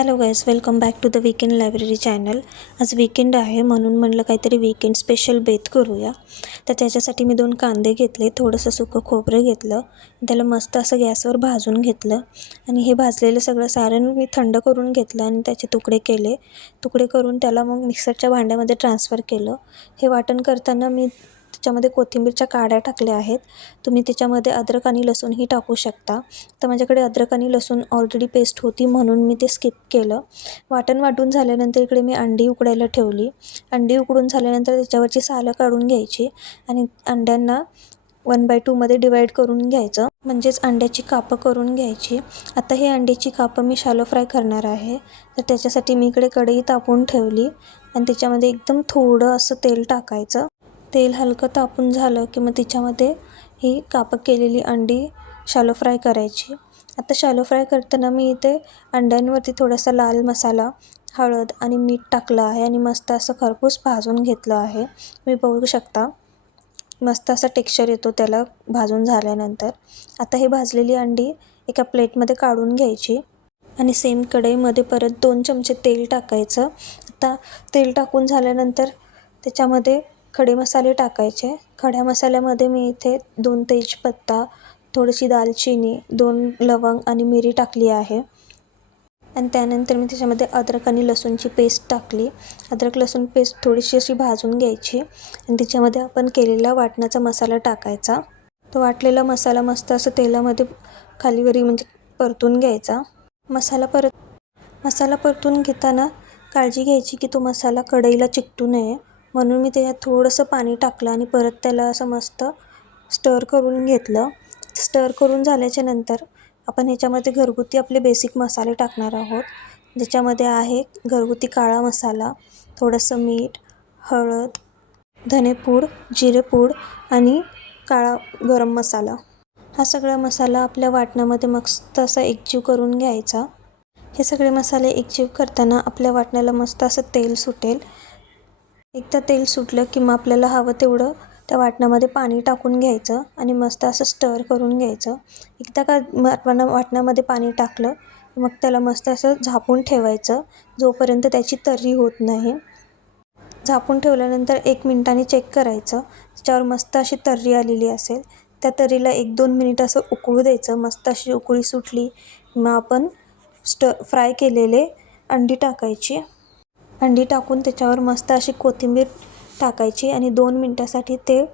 Hello guys, welcome back to the weekend library channel. आज weekend आहे म्हणून म्हणलं काहीतरी वीकेंड स्पेशल बेत करूया. तर त्याच्यासाठी मी 2 कांदे घेतले, थोडंसं सुकं खोबरं घेतलं, त्याला मस्त असं गॅसवर भाजून घेतलं आणि हे भाजलेलं सगळं सारण मी थंड करून घेतलं आणि त्याचे तुकडे करून त्याला मग मिक्सरच्या भांड्यामध्ये ट्रान्सफर केलं. हे वाटण करताना मी त्याच्यामध्ये कोथिंबीरच्या काड्या टाकल्या आहेत. तुम्ही त्याच्यामध्ये अद्रक आणि लसूणही टाकू शकता. तर माझ्याकडे अद्रक आणि लसूण ऑलरेडी पेस्ट होती म्हणून मी ते स्किप केलं. वाटण वाटून झाल्यानंतर इकडे मी अंडी उकडायला ठेवली. अंडी उकडून झाल्यानंतर त्याच्यावरची सालं काढून घ्यायची आणि अंड्यांना 1/2 मध्ये डिवाईड करून घ्यायचं, म्हणजेच अंड्याची कापं करून घ्यायची. आता हे अंड्याची कापं मी शॅलो फ्राय करणार आहे. तर त्याच्यासाठी मी इकडे कढई तापवून ठेवली आणि त्याच्यामध्ये एकदम थोडं असं तेल टाकायचं. तेल हलकं तापून झालं की मग त्याच्यामध्ये ही कापं केलेली अंडी शॅलो फ्राय करायची. आता शॅलो फ्राय करताना मी इथे अंड्यांवरती थोडासा लाल मसाला, हळद आणि मीठ टाकलं आहे आणि मस्त असं खरपूस भाजून घेतलं आहे. तुम्ही बघू शकता मस्त असा टेक्स्चर येतो त्याला भाजून झाल्यानंतर. आता ही भाजलेली अंडी एका प्लेटमध्ये काढून घ्यायची आणि सेम कढईमध्ये परत 2 चमचे तेल टाकायचं. आता तेल टाकून झाल्यानंतर त्याच्यामध्ये खडे मसाले टाकायचे. खड्या मसाल्यामध्ये मी इथे 2 तेजपत्ता, थोडीशी दालचिनी, 2 लवंग आणि मिरी टाकली आहे आणि त्यानंतर मी त्याच्यामध्ये अद्रक आणि लसूणची पेस्ट टाकली. अद्रक लसूण पेस्ट थोडीशी अशी भाजून घ्यायची आणि त्याच्यामध्ये आपण केलेला वाटणाचा मसाला टाकायचा. तो वाटलेला मसाला मस्त असं तेलामध्ये खालीवरी म्हणजे परतून घ्यायचा. मसाला परतून घेताना काळजी घ्यायची की तो मसाला कढईला चिकटू नये, म्हणून मी त्याच्यात थोडंसं पाणी टाकलं आणि परत त्याला असं मस्त स्टर करून घेतलं. स्टर करून झाल्याच्या नंतर आपण ह्याच्यामध्ये घरगुती आपले बेसिक मसाले टाकणार आहोत. ज्याच्यामध्ये आहे घरगुती काळा मसाला, थोडंसं मीठ, हळद, धनेपूड, जिरेपूड आणि काळा गरम मसाला. हा सगळा मसाला आपल्या वाटणामध्ये मस्त असा एकजीव करून घ्यायचा. हे सगळे मसाले एकजीव करताना आपल्या वाटणाला मस्त असं तेल सुटेल. एकदा तेल सुटलं की मग आपल्याला हवं तेवढं त्या वाटणामध्ये पाणी टाकून घ्यायचं आणि मस्त असं स्टर करून घ्यायचं. एकदा का वाटणामध्ये पाणी टाकलं मग त्याला मस्त असं झाकून ठेवायचं जोपर्यंत त्याची तर्री होत नाही. झाकून ठेवल्यानंतर 1 मिनिटाने चेक करायचं. त्याच्यावर मस्त अशी तर्री आलेली असेल, त्या तर्रीला 1-2 मिनिट असं उकळू द्यायचं. मस्त अशी उकळी सुटली मग आपण फ्राय केलेले अंडी टाकायची. अंडी टाकून त्याच्यावर मस्त अशी कोथिंबीर टाकायची आणि 2 मिनिटासाठी ते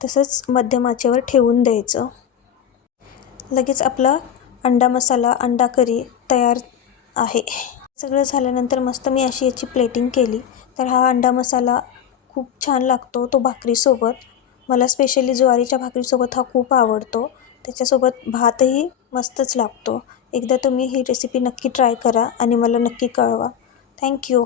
तसंच मध्यम आचेवर ठेवून द्यायचं. लगेच आपला अंडा मसाला, अंडा करी तयार आहे. सगळं झाल्यानंतर मस्त मी अशी याची प्लेटिंग केली. तर हा अंडा मसाला खूप छान लागतो तो भाकरीसोबत. मला स्पेशली ज्वारीच्या भाकरीसोबत हा खूप आवडतो. त्याच्यासोबत भातही मस्तच लागतो. एकदा तुम्ही ही रेसिपी नक्की ट्राय करा आणि मला नक्की कळवा. थँक्यू.